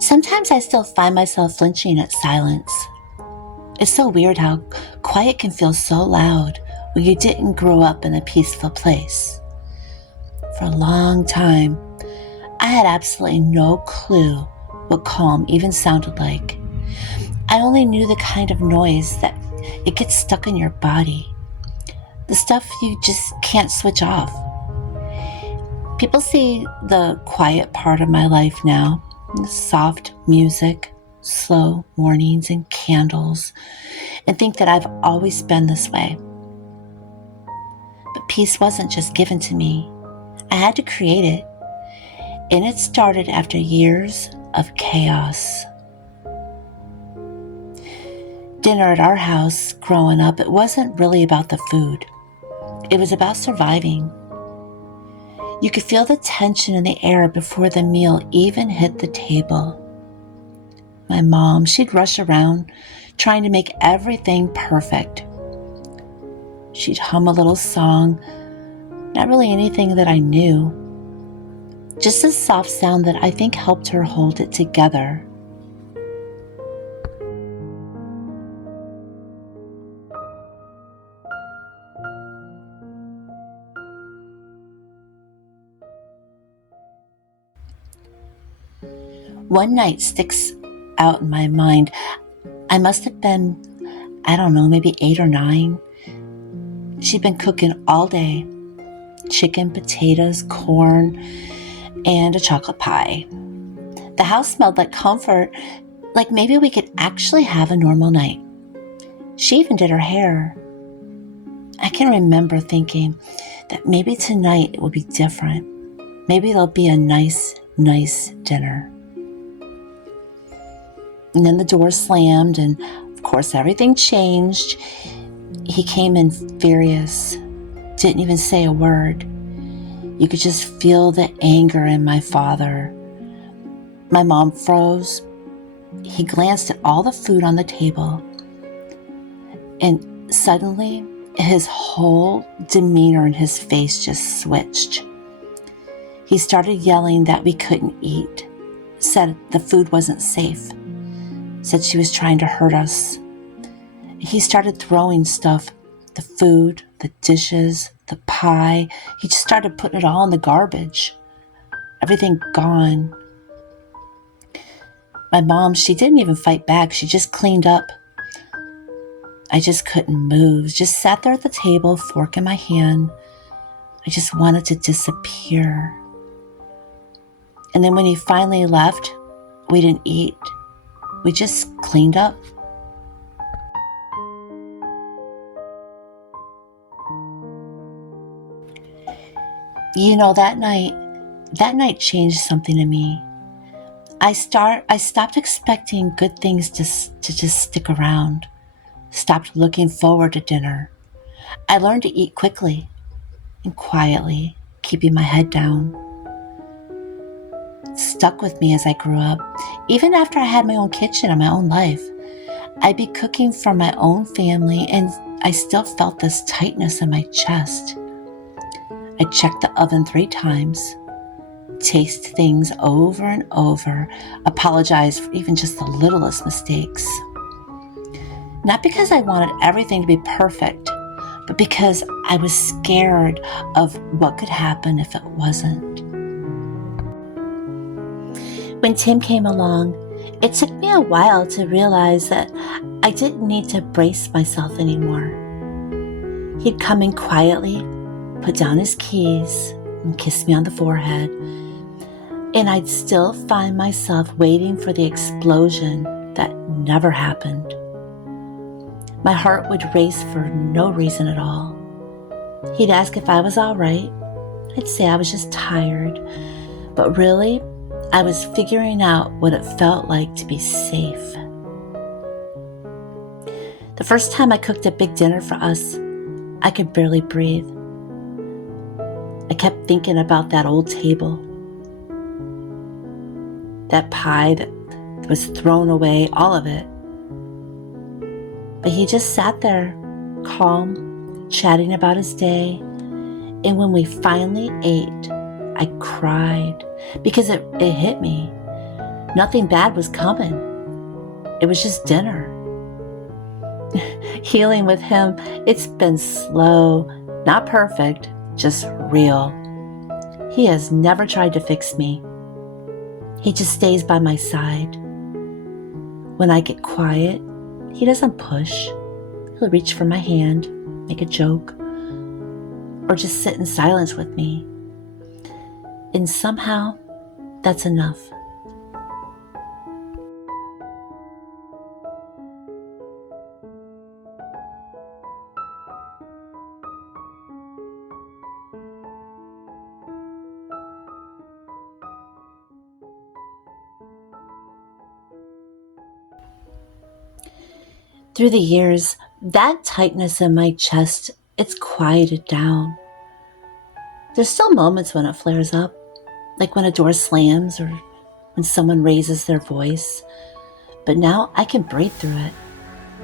Sometimes I still find myself flinching at silence. It's so weird how quiet can feel so loud when you didn't grow up in a peaceful place. For a long time, I had absolutely no clue what calm even sounded like. I only knew the kind of noise that it gets stuck in your body, the stuff you just can't switch off. People see the quiet part of my life now, the soft music, slow mornings and candles, and think that I've always been this way. But peace wasn't just given to me. I had to create it. And it started after years of chaos. Dinner at our house growing up, it wasn't really about the food. It was about surviving. You could feel the tension in the air before the meal even hit the table. My mom, she'd rush around trying to make everything perfect. She'd hum a little song, not really anything that I knew, just a soft sound that I think helped her hold it together. One night sticks out in my mind. I must have been, maybe 8 or 9. She'd been cooking all day. Chicken, potatoes, corn, and a chocolate pie. The house smelled like comfort, like maybe we could actually have a normal night. She even did her hair. I can remember thinking that maybe tonight it will be different. Maybe there'll be a nice dinner. And then the door slammed, and of course everything changed. He came in furious, didn't even say a word. You could just feel the anger in my father. My mom froze. He glanced at all the food on the table, and suddenly his whole demeanor and his face just switched. He started yelling that we couldn't eat, said the food wasn't safe, said she was trying to hurt us. He started throwing stuff, the food, the dishes, the pie. He just started putting it all in the garbage. Everything gone. My mom, she didn't even fight back. She just cleaned up. I just couldn't move. Just sat there at the table, fork in my hand. I just wanted to disappear. And then when he finally left, we didn't eat. We just cleaned up. That night changed something in me. I stopped expecting good things to just stick around. Stopped looking forward to dinner. I learned to eat quickly and quietly, keeping my head down. It stuck with me as I grew up. Even after I had my own kitchen and my own life, I'd be cooking for my own family, and I still felt this tightness in my chest. I checked the oven 3 times, taste things over and over, apologize for even just the littlest mistakes. Not because I wanted everything to be perfect, but because I was scared of what could happen if it wasn't. When Tim came along, it took me a while to realize that I didn't need to brace myself anymore. He'd come in quietly, put down his keys, and kiss me on the forehead, and I'd still find myself waiting for the explosion that never happened. My heart would race for no reason at all. He'd ask if I was all right. I'd say I was just tired, but really, I was figuring out what it felt like to be safe. The first time I cooked a big dinner for us, I could barely breathe. I kept thinking about that old table, that pie that was thrown away, all of it. But he just sat there, calm, chatting about his day. And when we finally ate, I cried because it hit me. Nothing bad was coming. It was just dinner. Healing with him, it's been slow, not perfect, just real. He has never tried to fix me. He just stays by my side. When I get quiet, he doesn't push. He'll reach for my hand, make a joke, or just sit in silence with me. And somehow, that's enough. Through the years, that tightness in my chest, it's quieted down. There's still moments when it flares up, like when a door slams or when someone raises their voice. But now I can breathe through it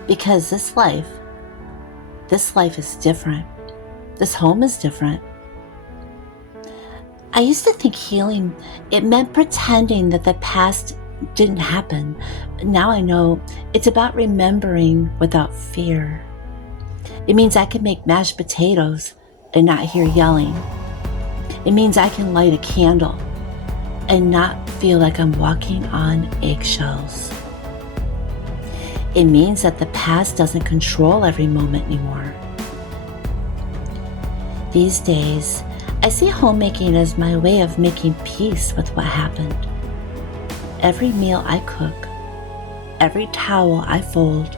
because this life is different. This home is different. I used to think healing, it meant pretending that the past didn't happen. Now I know it's about remembering without fear. It means I can make mashed potatoes and not hear yelling. It means I can light a candle and not feel like I'm walking on eggshells. It means that the past doesn't control every moment anymore. These days, I see homemaking as my way of making peace with what happened. Every meal I cook, every towel I fold,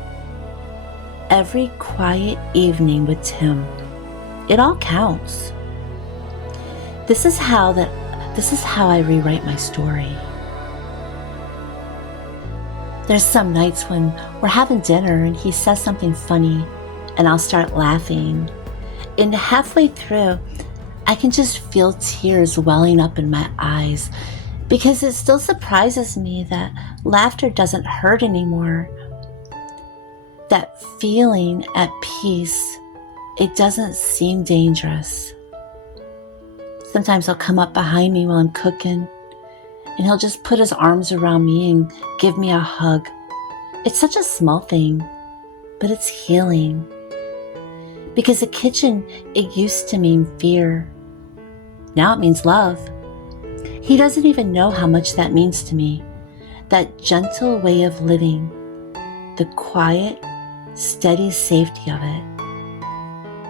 every quiet evening with Tim, it all counts. This is how I rewrite my story. There's some nights when we're having dinner and he says something funny and I'll start laughing. And halfway through, I can just feel tears welling up in my eyes because it still surprises me that laughter doesn't hurt anymore. That feeling at peace, it doesn't seem dangerous. Sometimes he'll come up behind me while I'm cooking and he'll just put his arms around me and give me a hug. It's such a small thing, but it's healing. Because the kitchen, it used to mean fear. Now it means love. He doesn't even know how much that means to me. That gentle way of living, the quiet, steady safety of it.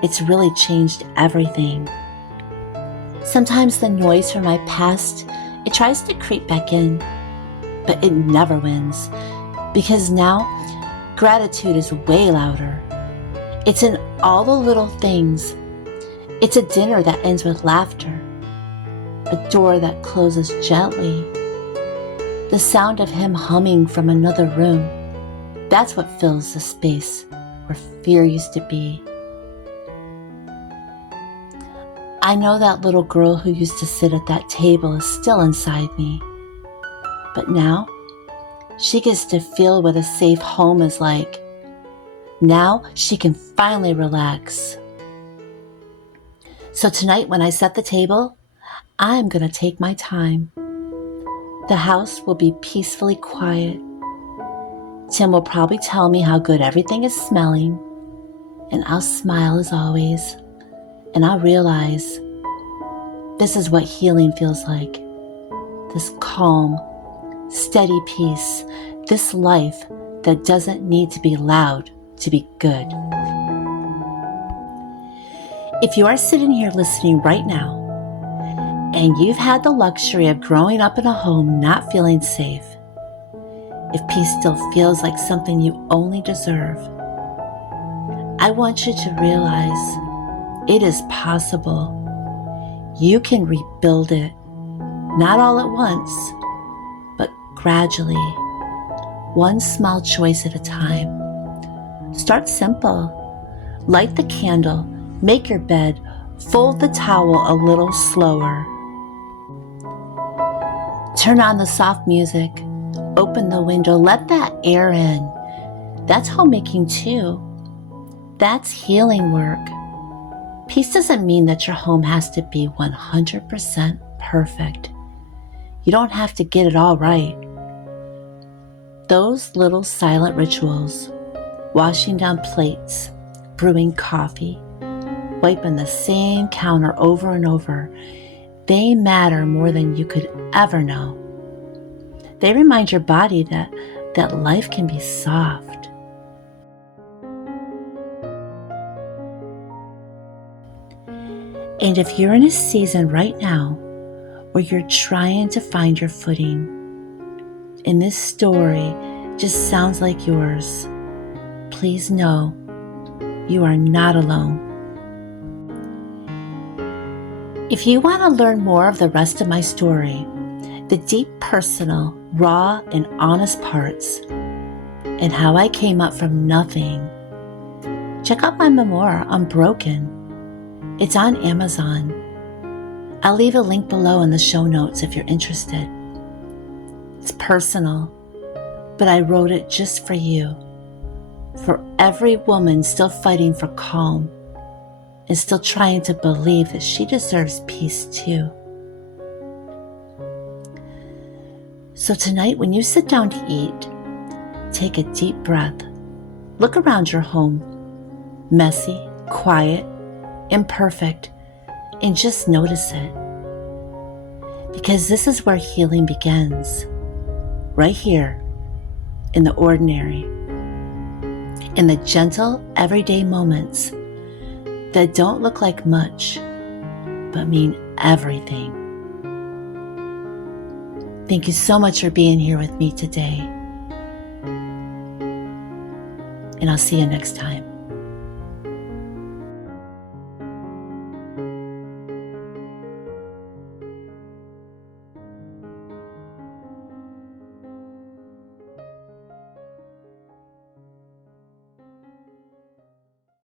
It's really changed everything. Sometimes the noise from my past, it tries to creep back in, but it never wins. Because now, gratitude is way louder. It's in all the little things. It's a dinner that ends with laughter. A door that closes gently. The sound of him humming from another room. That's what fills the space where fear used to be. I know that little girl who used to sit at that table is still inside me. But now, she gets to feel what a safe home is like. Now she can finally relax. So tonight when I set the table, I'm going to take my time. The house will be peacefully quiet. Tim will probably tell me how good everything is smelling, and I'll smile as always, and I'll realize this is what healing feels like. This calm, steady peace, this life that doesn't need to be loud to be good. If you are sitting here listening right now, and you've had the luxury of growing up in a home not feeling safe, if peace still feels like something you only deserve, I want you to realize it is possible. You can rebuild it, not all at once, but gradually, one small choice at a time. Start simple. Light the candle, make your bed, fold the towel a little slower. Turn on the soft music, open the window, let that air in. That's homemaking too. That's healing work. Peace doesn't mean that your home has to be 100% perfect. You don't have to get it all right. Those little silent rituals, washing down plates, brewing coffee, wiping the same counter over and over, they matter more than you could ever know. They remind your body that life can be soft. And if you're in a season right now where you're trying to find your footing, and this story just sounds like yours, please know you are not alone. If you want to learn more of the rest of my story, the deep personal, raw, and honest parts, and how I came up from nothing, check out my memoir, Unbroken. It's on Amazon. I'll leave a link below in the show notes if you're interested. It's personal, but I wrote it just for you, for every woman still fighting for calm and still trying to believe that she deserves peace too. So tonight, when you sit down to eat, take a deep breath. Look around your home, messy, quiet, imperfect, and just notice it. Because this is where healing begins. Right here, in the ordinary, in the gentle, everyday moments that don't look like much, but mean everything. Thank you so much for being here with me today. And I'll see you next time.